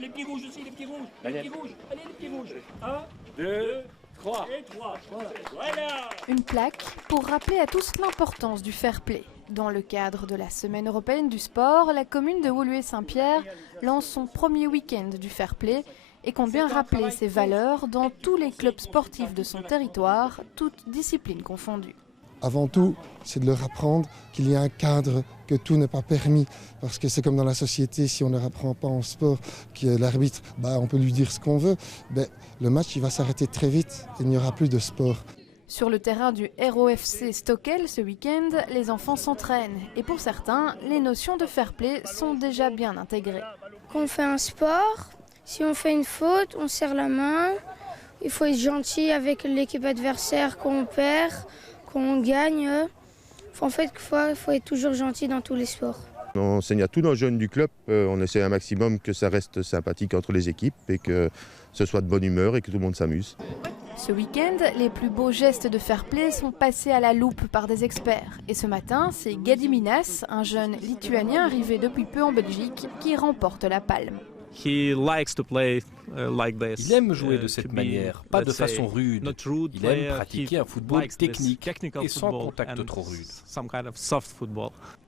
les petits rouges aussi, les petits rouges. Les petits rouges. Allez, les petits rouges. 1, 2, 3. Et 3. Voilà. Une plaque pour rappeler à tous l'importance du fair play. Dans le cadre de la Semaine européenne du sport, la commune de Woluwe-Saint-Pierre lance son premier week-end du fair play et compte bien rappeler ses valeurs dans tous les clubs sportifs de son territoire, toutes disciplines confondues. Avant tout, c'est de leur apprendre qu'il y a un cadre, que tout n'est pas permis. Parce que c'est comme dans la société, si on ne leur apprend pas en sport, que l'arbitre, on peut lui dire ce qu'on veut, le match il va s'arrêter très vite et il n'y aura plus de sport. Sur le terrain du ROFC Stockel ce week-end, les enfants s'entraînent. Et pour certains, les notions de fair play sont déjà bien intégrées. Quand on fait un sport, si on fait une faute, on serre la main. Il faut être gentil avec l'équipe adversaire quand on perd, quand on gagne. En fait, il faut être toujours gentil dans tous les sports. On enseigne à tous nos jeunes du club, on essaie un maximum que ça reste sympathique entre les équipes et que ce soit de bonne humeur et que tout le monde s'amuse. Ce week-end, les plus beaux gestes de fair play sont passés à la loupe par des experts. Et ce matin, c'est Gediminas, un jeune Lituanien arrivé depuis peu en Belgique, qui remporte la palme. Il aime jouer de cette manière, pas de façon rude. Il aime pratiquer un football technique et sans contact trop rude.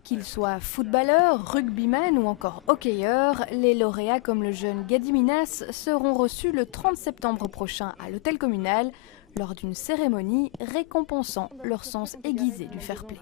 Qu'il soit footballeur, rugbyman ou encore hockeyeur, les lauréats comme le jeune Gediminas seront reçus le 30 septembre prochain à l'hôtel communal lors d'une cérémonie récompensant leur sens aiguisé du fair play.